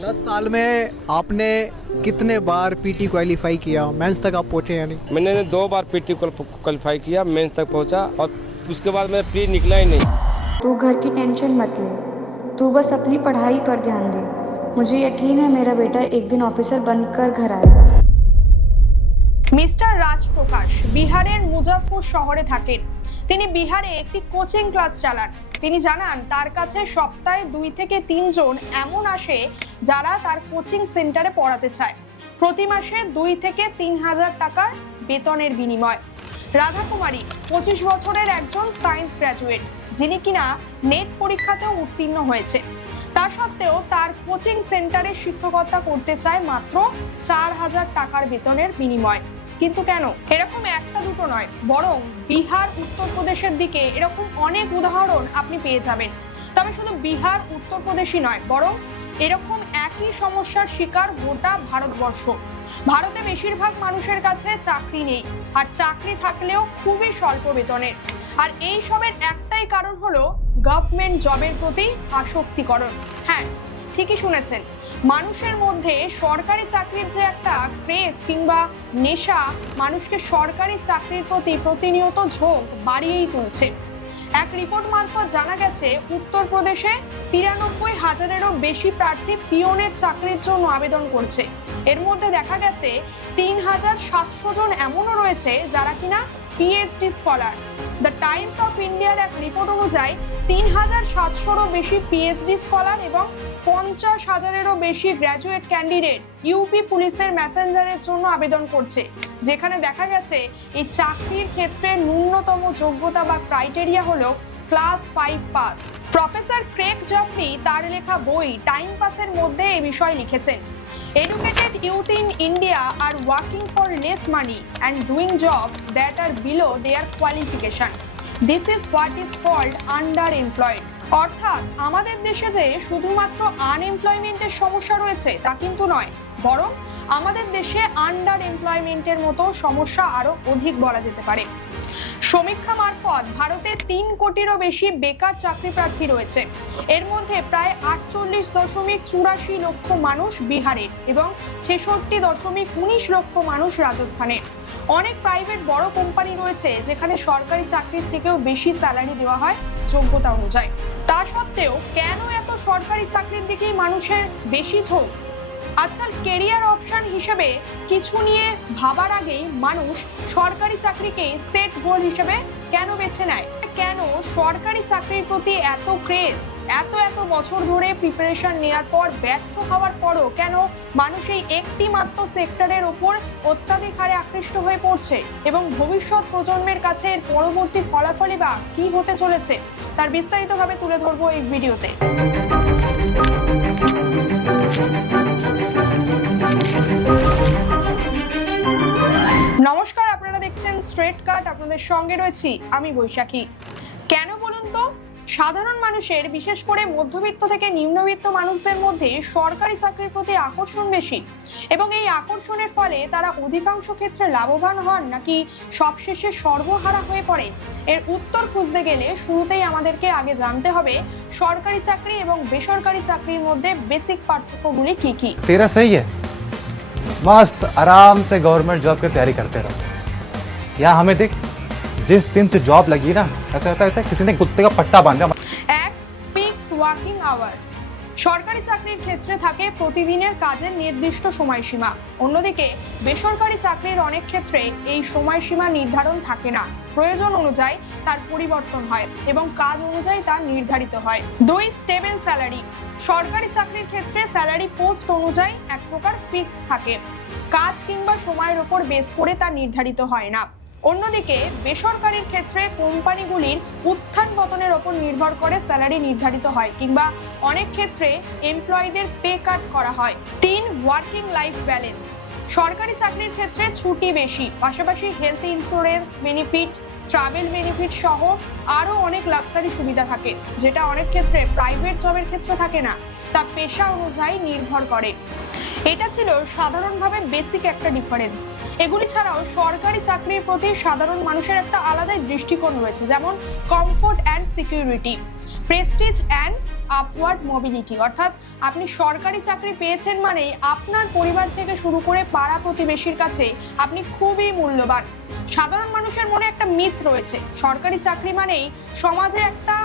दस साल में आपने कितने बार पीटी क्वालिफाई किया मेंस तक आप पहुंचे या नहीं मैंने दो बार पीटी क्वालिफाई किया मेंस तक पहुंचा और उसके बाद मेरा प्री निकला ही नहीं तू घर की टेंशन मत ले तू बस अपनी पढ़ाई पर ध्यान दे मुझे यकीन है मेरा बेटा एक दिन ऑफिसर बनकर घर आएगा মিস্টার রাজপ্রকাশ বিহারের মুজাফর শহরে থাকেন তিনি বিহারে একটি কোচিং ক্লাস চালান তিনি জানান, তার কাছে সপ্তাহে দুই থেকে তিনজন এমন আসে যারা তার কোচিং সেন্টারে পড়াতে চায়। প্রতি মাসে দুই থেকে তিন হাজার টাকার বেতনের বিনিময়। রাধা কুমারী পঁচিশ বছরের একজন সায়েন্স গ্র্যাজুয়েট, যিনি কিনা নেট পরীক্ষাতেও উত্তীর্ণ হয়েছে। তা সত্ত্বেও তার কোচিং সেন্টারে শিক্ষকতা করতে চায় মাত্র চার হাজার টাকার বেতনের বিনিময়। কিন্তু কেন? এরকম একটা দুটো নয়, বরং বিহার, উত্তরপ্রদেশের দিকে এরকম অনেক উদাহরণ আপনি পেয়ে যাবেন। তবে শুধু বিহার, উত্তরপ্রদেশই নয়, বরং এরকম একই সমস্যার শিকার গোটা ভারতবর্ষ। ভারতে বেশিরভাগ মানুষের কাছে চাকরি নেই, আর চাকরি থাকলেও খুবই স্বল্প বেতনের আর এই সবের একটাই কারণ হলো গভর্নমেন্ট জবের প্রতি আসক্তিকরণ। হ্যাঁ ঠিকই শুনেছেন। মানুষের মধ্যে সরকারি চাকরির যে একটা ক্রেজ কিংবা নেশা মানুষকে সরকারি চাকরির প্রতি প্রতিনিয়ত ঝোঁক বাড়িয়েই তুলছে। এক রিপোর্ট মারফত জানা গেছে, উত্তরপ্রদেশে তিরানব্বই হাজারেরও বেশি প্রার্থী পিওনের চাকরির জন্য আবেদন করছে। এর মধ্যে দেখা গেছে, তিন হাজার সাতশো জন এমনও রয়েছে যারা কিনা PhD scholar. The Times of ইন্ডিয়ার এক রিপোর্ট অনুযায়ী, তিন হাজার সাতশোরও বেশি পিএইচডি স্কলার এবং পঞ্চাশ হাজারেরও বেশি গ্র্যাজুয়েট ক্যান্ডিডেট ইউপি পুলিশের মেসেঞ্জারের জন্য আবেদন করছে। যেখানে দেখা গেছে, এই চাকরির ক্ষেত্রে ন্যূনতম যোগ্যতা বা ক্রাইটেরিয়া হলো class five pass professor Craig Jeffrey তার লেখা বই টাইম পাসের মধ্যে এই বিষয় লিখেছেন educated youth in India are working for less money and doing jobs that are below their their this is is is is under underemployed. অর্থাৎ আমাদের দেশে যে শুধুমাত্র আনএমপ্লয়মেন্টের সমস্যা রয়েছে, তা কিন্তু নয়, বরং আমাদের দেশে আন্ডার এমপ্লয়মেন্টের মতো সমস্যা আরও অধিক বলা যেতে পারে। সমীক্ষা মারফত ভারতে তিন কোটিরও বেশি বেকার চাকরি প্রার্থী রয়েছে। এর মধ্যে প্রায় আটচল্লিশ দশমিক চুরাশি লক্ষ মানুষ বিহারের এবং ছেষট্টি দশমিক উনিশ লক্ষ মানুষ রাজস্থানের অনেক প্রাইভেট বড় কোম্পানি রয়েছে, যেখানে সরকারি চাকরির থেকেও বেশি স্যালারি দেওয়া হয় যোগ্যতা অনুযায়ী। তা সত্ত্বেও কেন এত সরকারি চাকরির দিকেই মানুষের বেশি ঝোঁক? আজকাল কেরিয়ার অপশন হিসেবে কিছু নিয়ে ভাবার আগেই মানুষ সরকারি চাকরিকে সেট গোল হিসেবে কেন বেছে নেয়? কেন সরকারি চাকরির প্রতি এত ক্রেজ এত এত বছর ধরে প্রিপারেশন নেওয়ার পর, ব্যর্থ হওয়ার পরও কেন মানুষ এই একটি মাত্র সেক্টরের ওপর অত্যাধিক হারে আকৃষ্ট হয়ে পড়ছে? এবং ভবিষ্যৎ প্রজন্মের কাছে এর পরবর্তী ফলাফলই বা কি হতে চলেছে? তার বিস্তারিতভাবে তুলে ধরবো এই ভিডিওতে। নমস্কার স্ট্রেট কাট আপনাদের সঙ্গে রয়েছি আমি বৈশাখী কেন বলুন তো সাধারণ মানুষের বিশেষ করে মধ্যবিত্ত থেকে নিম্নবিত্ত মানুষদের মধ্যে সরকারি চাকরির প্রতি আকর্ষণ বেশি এবং এই আকর্ষণের ফলে তারা অধিকাংশ ক্ষেত্রে লাভবান হন নাকি সবশেষে সর্বহারা হয়ে পড়েন এর উত্তর খুঁজতে গেলে শুরুতেই আমাদেরকে আগে জানতে হবে সরকারি চাকরি এবং বেসরকারি চাকরির মধ্যে বেসিক পার্থক্যগুলি কি কি तेरा सही है मस्त आराम से गवर्नमेंट जॉब की तैयारी करते रहो यहाँ हमें देख जिस दिन तो जॉब लगी ना ऐसा होता है ऐसा किसी ने कुत्ते का पट्टा बांधा এক ফিক্সড ওয়ার্কিং আওয়ার্স সরকারি চাকরির ক্ষেত্রে থাকে প্রতিদিনের কাজের নির্দিষ্ট সময়সীমা অন্যদিকে বেসরকারি চাকরির অনেক ক্ষেত্রে এই সময়সীমা নির্ধারণ থাকে না প্রয়োজন অনুযায়ী তার পরিবর্তন হয় এবং কাজ অনুযায়ী তা নির্ধারিত হয় দুই স্টেবল স্যালারি সরকারি চাকরির ক্ষেত্রে স্যালারি পোস্ট অনুযায়ী এক প্রকার ফিক্সড থাকে কাজ কিংবা সময়ের উপর বেস করে তা নির্ধারিত হয় না অন্যদিকে, বেসরকারির ক্ষেত্রে কোম্পানিগুলির উত্থান পতনের ওপর নির্ভর করে স্যালারি নির্ধারিত হয় কিংবা অনেক ক্ষেত্রে এমপ্লয়ীদের পে কাট করা হয়। তিন ওয়ার্কিং লাইফ ব্যালেন্স সরকারি চাকরির ক্ষেত্রে ছুটি বেশি, পাশাপাশি health insurance benefit travel benefit সহ আরও অনেক লাক্সারি সুবিধা থাকে, যেটা অনেক ক্ষেত্রে প্রাইভেট জবের ক্ষেত্রে থাকে না। তা পেশা অনুযায়ী নির্ভর করে। এটা ছিল সাধারণভাবে বেসিক একটা ডিফারেন্স এগুলি ছাড়াও সরকারি চাকরির প্রতি সাধারণ মানুষের একটা আলাদাই দৃষ্টিকোণ রয়েছে, যেমন comfort and security prestige and upward mobility অর্থাৎ আপনি সরকারি চাকরি পেয়েছেন মানেই আপনার পরিবার থেকে শুরু করে পাড়া প্রতিবেশীর কাছে আপনি খুবই মূল্যবান। সাধারণ মানুষের মনে একটা মিথ রয়েছে, সরকারি চাকরি মানেই সমাজে একটা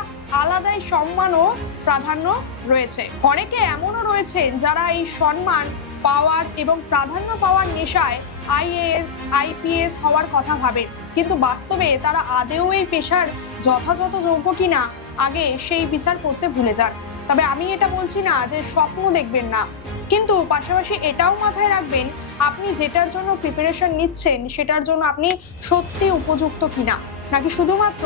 আলাদাই সম্মান ও প্রাধান্য রয়েছে। অনেকে এমনও রয়েছেন যারা এই সম্মান পাওয়ার এবং প্রাধান্য পাওয়ার নেশায় আইএএস, আইপিএস হওয়ার কথা ভাবেন কিন্তু বাস্তবে তারা আদেও এই পেশার যথাযথ যোগ্য কিনা, আগে সেই বিচার করতে ভুলে যান। তবে আমি এটা বলছি না যে স্বপ্ন দেখবেন না। কিন্তু পাশাপাশি এটাও মাথায় রাখবেন, আপনি যেটার জন্য প্রিপারেশন নিচ্ছেন, সেটার জন্য আপনি সত্যি উপযুক্ত কিনা। নাকি শুধুমাত্র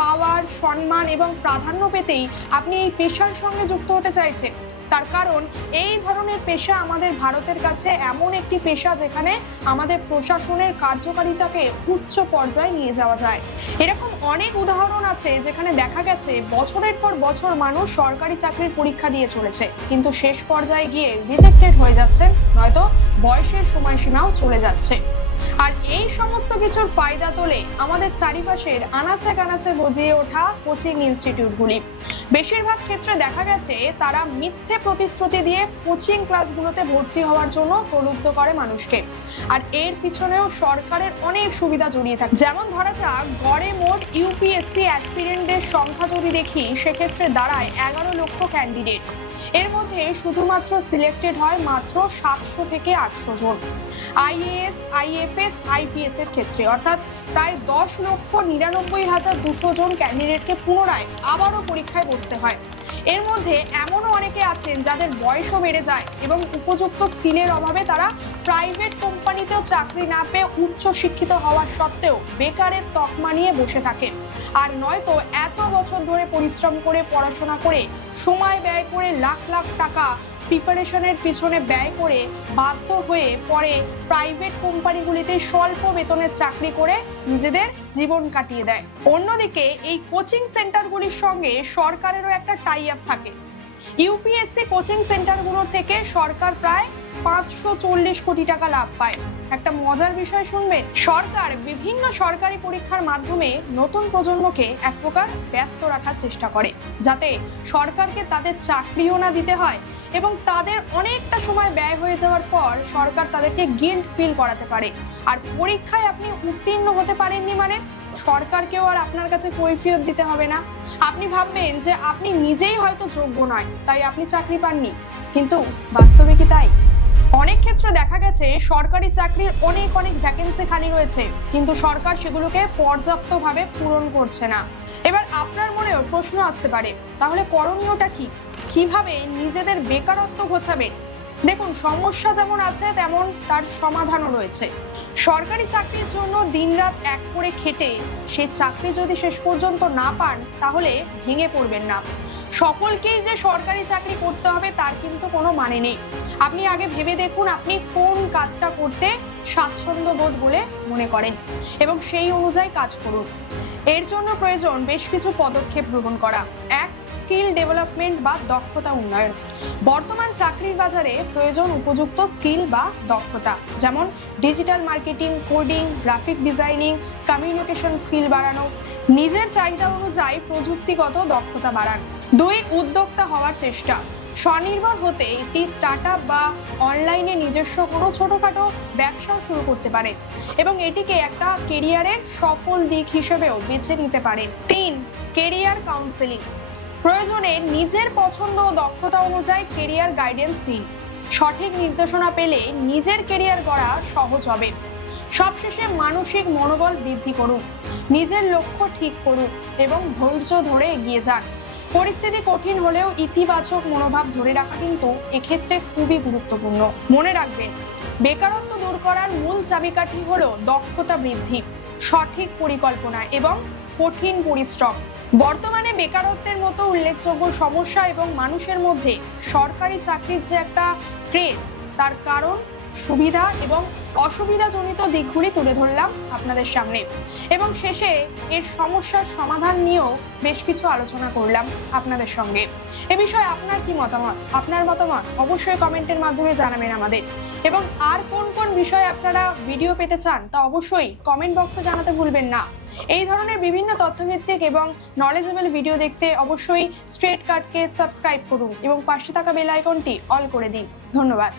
পাওয়ার, সম্মান এবং প্রাধান্য পেতেই আপনি এই পেশার সঙ্গে যুক্ত হতে চাইছেন। তার কারণ, এই ধরনের পেশা আমাদের ভারতের কাছে এমন একটি পেশা যেখানে আমাদের প্রশাসনের কার্যকারিতাকে উচ্চ পর্যায়ে নিয়ে যাওয়া যায়। এরকম অনেক উদাহরণ আছে যেখানে দেখা গেছে বছরের পর বছর মানুষ সরকারি চাকরির পরীক্ষা দিয়ে চলেছে। কিন্তু শেষ পর্যায়ে গিয়ে রিজেক্টেড হয়ে যাচ্ছেন, নয়তো বয়সের সময়সীমাও চলে যাচ্ছে। আর এই সমস্ত কিছুর ফায়দা তোলে আমাদের চারিপাশের আনাচে কানাচে গজিয়ে ওঠা কোচিং ইনস্টিটিউটগুলি। বেশিরভাগ ক্ষেত্রে দেখা গেছে তারা মিথ্যে প্রতিশ্রুতি দিয়ে কোচিং ক্লাসগুলোতে ভর্তি হওয়ার জন্য প্রলুব্ধ করে মানুষকে। আর এর পিছনেও সরকারের অনেক সুবিধা জড়িয়ে থাকে। যেমন ধরা যাক, গড়ে মোট ইউপিএসসি অ্যাসপিরেন্টদের সংখ্যা যদি দেখি, সেক্ষেত্রে দাঁড়ায় এগারো লক্ষ ক্যান্ডিডেট। এর মধ্যে শুধুমাত্র সিলেক্টেড হয় মাত্র সাতশো থেকে আটশো জন। আইএএস আইএফএস আইপিএস এর ক্ষেত্রে। অর্থাৎ প্রায় দশ লক্ষ নিরানব্বই হাজার দুশো জন ক্যান্ডিডেটকে পুনরায় আবারও পরীক্ষায় বসতে হয়। এর মধ্যে এমনও অনেকে আছেন যাদের বয়সও বেড়ে যায় এবং উপযুক্ত স্কিলের অভাবে তারা প্রাইভেট কোম্পানিতেও চাকরি না পেয়ে উচ্চ শিক্ষিত হওয়ার সত্ত্বেও বেকারের তকমা নিয়ে বসে থাকে আর নয়তো এত বছর ধরে পরিশ্রম করে, পড়াশোনা করে, সময় ব্যয় করে লাখ লাখ টাকা প্রিপারেশনের পিছনে ব্যয় করে বাধ্য হয়ে পরে প্রাইভেট কোম্পানিগুলিতে স্বল্প বেতনের চাকরি করে নিজেদের জীবন কাটিয়ে দেয়। অন্যদিকে এই কোচিং সেন্টারগুলির সঙ্গে সরকারেরও একটা টাই আপ থাকে। ইউপিএসসি কোচিং সেন্টারগুলোর থেকে সরকার প্রায় পাঁচশো চল্লিশ কোটি টাকা লাভ পায়। একটা মজার বিষয় শুনবেন, সরকার বিভিন্ন সরকারি পরীক্ষার মাধ্যমে নতুন প্রজন্মকে এক প্রকার ব্যস্ত রাখার চেষ্টা করে, যাতে সরকারকে তাদের চাকরিও না দিতে হয় এবং তাদের অনেকটা সময় ব্যয় হয়ে যাওয়ার পর সরকার তাদেরকে গিল্ড ফিল করাতে পারে। আর পরীক্ষায় আপনি উত্তীর্ণ হতে পারেননি মানে সরকারকেও আর আপনার কাছে কৈফিয়ত দিতে হবে না। আপনি ভাববেন যে আপনি নিজেই হয়তো যোগ্য নয়, তাই আপনি চাকরি পাননি। কিন্তু বাস্তবে কি তাই? অনেক ক্ষেত্রে দেখা গেছে সরকারি চাকরির অনেক অনেক ভ্যাকেন্সি খালি রয়েছে, কিন্তু সরকার সেগুলোকে পর্যাপ্তভাবে পূরণ করছে না। এবার আপনার মনেও প্রশ্ন আসতে পারে, তাহলে করণীয়টা কি? কীভাবে নিজেদের বেকারত্ব ঘোচাবেন দেখুন, সমস্যা যেমন আছে, তেমন তার সমাধানও রয়েছে। সরকারি চাকরির জন্য দিনরাত এক করে খেটে সে চাকরি যদি শেষ পর্যন্ত না পান, তাহলে ভেঙে পড়বেন না। সকলকেই যে সরকারি চাকরি করতে হবে, তার কিন্তু কোনো মানে নেই। আপনি আগে ভেবে দেখুন, আপনি কোন কাজটা করতে স্বাচ্ছন্দ্য বোধ বলে মনে করেন এবং সেই অনুযায়ী কাজ করুন। এর জন্য প্রয়োজন বেশ কিছু পদক্ষেপ গ্রহণ করা। এক, স্কিল ডেভেলপমেন্ট বা দক্ষতা উন্নয়ন। বর্তমান চাকরির বাজারে প্রয়োজন উপযুক্ত স্কিল বা দক্ষতা, যেমন digital marketing, coding, graphic designing, communication skill বাড়ানো। নিজের চাহিদা অনুযায়ী প্রযুক্তিগত দক্ষতা বাড়ান। দুই উদ্যোক্তা হওয়ার চেষ্টা। স্বনির্ভর হতে একটি স্টার্ট বা অনলাইনে নিজস্ব কোনো ছোটোখাটো ব্যবসাও শুরু করতে পারে এবং এটিকে একটা কেরিয়ারের সফল দিক হিসেবেও বেছে নিতে পারে। তিন কেরিয়ার কাউন্সেলিং প্রয়োজনে নিজের পছন্দ ও দক্ষতা অনুযায়ী কেরিয়ার গাইডেন্স নিন। সঠিক নির্দেশনা পেলে নিজের কেরিয়ার গড়া সহজ হবে। সবশেষে মানসিক মনোবল বৃদ্ধি করুন। নিজের লক্ষ্য ঠিক করুন এবং ধৈর্য ধরে এগিয়ে যান। পরিস্থিতি কঠিন হলেও ইতিবাচক মনোভাব ধরে রাখা কিন্তু এক্ষেত্রে খুবই গুরুত্বপূর্ণ। মনে রাখবেন, বেকারত্ব দূর করার মূল চাবিকাঠি হলো দক্ষতা বৃদ্ধি, সঠিক পরিকল্পনা এবং কঠিন পরিশ্রম। বর্তমানে বেকারত্বের মতো উল্লেখযোগ্য সমস্যা এবং মানুষের মধ্যে সরকারি চাকরির যে একটা ক্রেজ তার কারণ সুবিধা এবং অসুবিধাজনিত দিকগুলি তুলে ধরলাম আপনাদের সামনে। এবং শেষে এর সমস্যার সমাধান নিয়েও বেশ কিছু আলোচনা করলাম আপনাদের সঙ্গে। এ বিষয়ে আপনার কি মতামত? আপনার মতামত অবশ্যই কমেন্টের মাধ্যমে জানাবেন আমাদের। এবং আর কোন কোন বিষয়ে আপনারা ভিডিও পেতে চান তা অবশ্যই কমেন্ট বক্সে জানাতে ভুলবেন না। এই ধরনের বিভিন্ন তথ্যভিত্তিক এবং নলেজেবল ভিডিও দেখতে অবশ্যই স্ট্রেট কাটকে সাবস্ক্রাইব করুন এবং পাশে থাকা বেল আইকনটি অল করে দিন। ধন্যবাদ।